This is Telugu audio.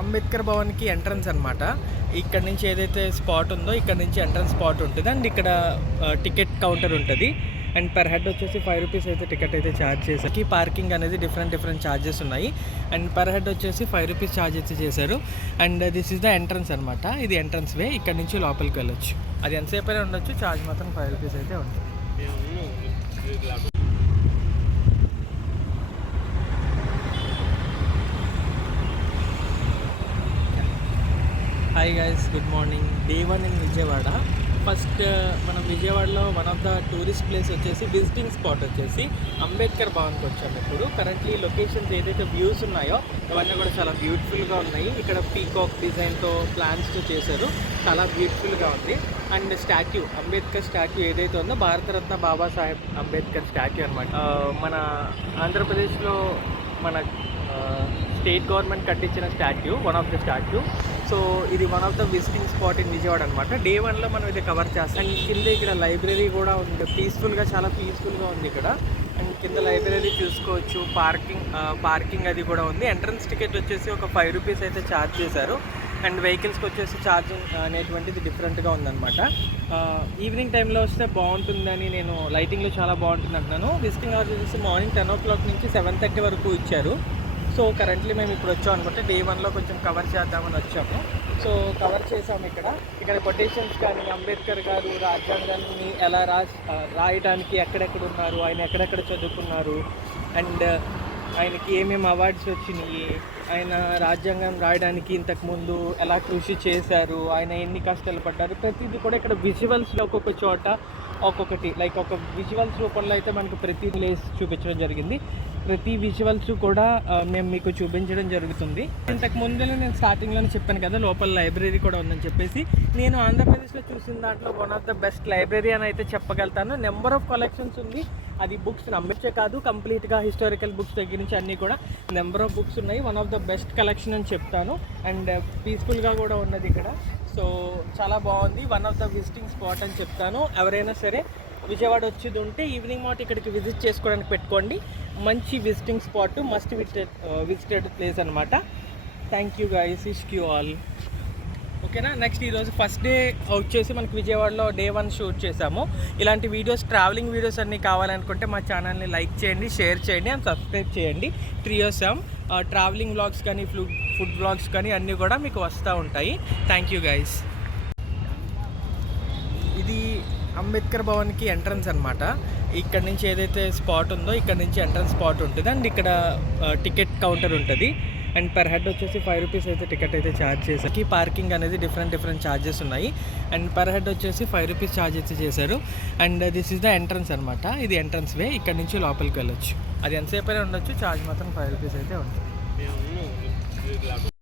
అంబేద్కర్ భవన్కి ఎంట్రన్స్ అనమాట. ఇక్కడ నుంచి ఏదైతే స్పాట్ ఉందో ఇక్కడ నుంచి ఎంట్రన్స్ స్పాట్ ఉంటుంది అండ్ ఇక్కడ టికెట్ కౌంటర్ ఉంటుంది. అండ్ పర్ హెడ్ వచ్చేసి 5 రూపీస్ అయితే టికెట్ అయితే ఛార్జ్ చేశారు. పార్కింగ్ అనేది డిఫరెంట్ ఛార్జెస్ ఉన్నాయి. అండ్ పర్ హెడ్ వచ్చేసి 5 రూపీస్ ఛార్జ్ అయితే చేశారు. And this is the entrance అనమాట. ఇది ఎంట్రన్స్ వే. ఇక్కడ నుంచి లోపలికి వెళ్ళొచ్చు. అది ఎంతసేపు అయినా ఉండొచ్చు. ఛార్జ్ మాత్రం 5 రూపీస్ అయితే ఉంటుంది. Hi guys, good morning. Day 1 in Vijayawada. First మనం విజయవాడలో one of the tourist place వచ్చేసి విజిటింగ్ స్పాట్ వచ్చేసి అంబేద్కర్ భవన్కి వచ్చాము. ఇప్పుడు కరెంట్లీ లొకేషన్స్ ఏదైతే వ్యూస్ ఉన్నాయో అవన్నీ కూడా చాలా బ్యూటిఫుల్గా ఉన్నాయి. ఇక్కడ పీకాక్ డిజైన్తో ప్లాన్స్తో చేశారు. చాలా బ్యూటిఫుల్గా ఉంది. అండ్ స్టాట్యూ, అంబేద్కర్ స్టాట్యూ ఏదైతే ఉందో భారతరత్న బాబాసాహెబ్ అంబేద్కర్ స్టాట్యూ అనమాట. మన ఆంధ్రప్రదేశ్లో మన స్టేట్ గవర్నమెంట్ కట్టించిన statue, one of the statue. So ఇది one of the visiting spot in Vijayawada అనమాట. డే 1లో మనం ఇది కవర్ చేస్తాం. అండ్ కింద ఇక్కడ లైబ్రరీ కూడా ఉంది. చాలా పీస్ఫుల్గా ఉంది ఇక్కడ. అండ్ కింద లైబ్రరీ చూసుకోవచ్చు. పార్కింగ్ అది కూడా ఉంది. ఎంట్రన్స్ టికెట్ వచ్చేసి ఒక 5 రూపీస్ అయితే ఛార్జ్ చేశారు. అండ్ వెహికల్స్కి వచ్చేసి ఛార్జింగ్ అనేటువంటిది డిఫరెంట్గా ఉందన్నమాట. ఈవినింగ్ టైంలో వస్తే బాగుంటుందని, నేను లైటింగ్లో చాలా బాగుంటుంది అంటున్నాను. విజిటింగ్ అవర్స్ వచ్చేసి మార్నింగ్ 10 o'clock నుంచి 7:30 వరకు ఇచ్చారు. సో కరెంట్లీ మేము ఇప్పుడు వచ్చాం అనుకుంటే డే 1లో కొంచెం కవర్ చేద్దామని వచ్చాము. సో కవర్ చేసాము. ఇక్కడ కొటేషన్స్ కానీ అంబేద్కర్ గారు రాజ్యాంగాన్ని ఎలా రాయడానికి ఎక్కడెక్కడ ఉన్నారు, ఆయన ఎక్కడెక్కడ చదువుకున్నారు, అండ్ ఆయనకి ఏమేమి అవార్డ్స్ వచ్చినాయి, ఆయన రాజ్యాంగం రాయడానికి ఇంతకుముందు ఎలా కృషి చేశారు, ఆయన ఎన్ని కష్టాలు పడ్డారు, ప్రతిదీ కూడా ఇక్కడ విజువల్స్లో ఒక్కొక్క చోట ఒక్కొక్కటి లైక్ ఒక విజువల్స్ రూపంలో అయితే మనకు ప్రతి ప్లేస్ చూపించడం జరిగింది. ప్రతి విజువల్స్ కూడా మేము మీకు చూపించడం జరుగుతుంది. ఇంతకు ముందులో నేను స్టార్టింగ్లోనే చెప్పాను కదా, లోపల లైబ్రరీ కూడా ఉందని చెప్పేసి. నేను ఆంధ్రప్రదేశ్లో చూసిన దాంట్లో one of the best library అని అయితే చెప్పగలుగుతాను. నెంబర్ ఆఫ్ కలెక్షన్స్ ఉంది. అది బుక్స్ నమ్మచ్చే కాదు, కంప్లీట్గా హిస్టారికల్ బుక్స్ దగ్గర నుంచి అన్నీ కూడా నెంబర్ ఆఫ్ బుక్స్ ఉన్నాయి. One of the best collection అని చెప్తాను. అండ్ పీస్ఫుల్గా కూడా ఉన్నది ఇక్కడ. సో చాలా బాగుంది. One of the visiting spot అని చెప్తాను. ఎవరైనా సరే విజయవాడ వచ్చేది ఉంటే ఈవినింగ్ మాట్ ఇక్కడికి విజిట్ చేసుకోవడానికి పెట్టుకోండి. మంచి visiting spot, must visited place అనమాట. Thank you guys, wish you all. ఓకేనా. నెక్స్ట్ ఈరోజు ఫస్ట్ డే వచ్చేసి మనకి విజయవాడలో డే 1 షూట్ చేసాము. ఇలాంటి వీడియోస్, ట్రావెలింగ్ వీడియోస్ అన్నీ కావాలనుకుంటే మా ఛానల్ని లైక్ చేయండి, షేర్ చేయండి అండ్ సబ్స్క్రైబ్ చేయండి. ట్రియోసామ్ ట్రావెలింగ్ వ్లాగ్స్ కానీ ఫుడ్ వ్లాగ్స్ కానీ అన్నీ కూడా మీకు వస్తూ ఉంటాయి. Thank you guys. ఇది అంబేద్కర్ భవన్కి ఎంట్రన్స్ అనమాట. ఇక్కడ నుంచి ఏదైతే స్పాట్ ఉందో ఇక్కడ నుంచి ఎంట్రన్స్ స్పాట్ ఉంటుంది అండ్ ఇక్కడ టికెట్ కౌంటర్ ఉంటుంది. అండ్ పర్ హెడ్ వచ్చేసి 5 రూపీస్ అయితే టికెట్ అయితే ఛార్జ్ చేశారు. పార్కింగ్ అనేది డిఫరెంట్ ఛార్జెస్ ఉన్నాయి. అండ్ పర్ హెడ్ వచ్చేసి 5 రూపీస్ ఛార్జ్ అయితే చేశారు. And this is the entrance అనమాట. ఇది ఎంట్రన్స్ వే. ఇక్కడ నుంచి లోపలికి వెళ్ళొచ్చు. అది ఎంతసేపు అయినా ఉండొచ్చు. ఛార్జ్ మాత్రం 5 రూపీస్ అయితే ఉంటుంది.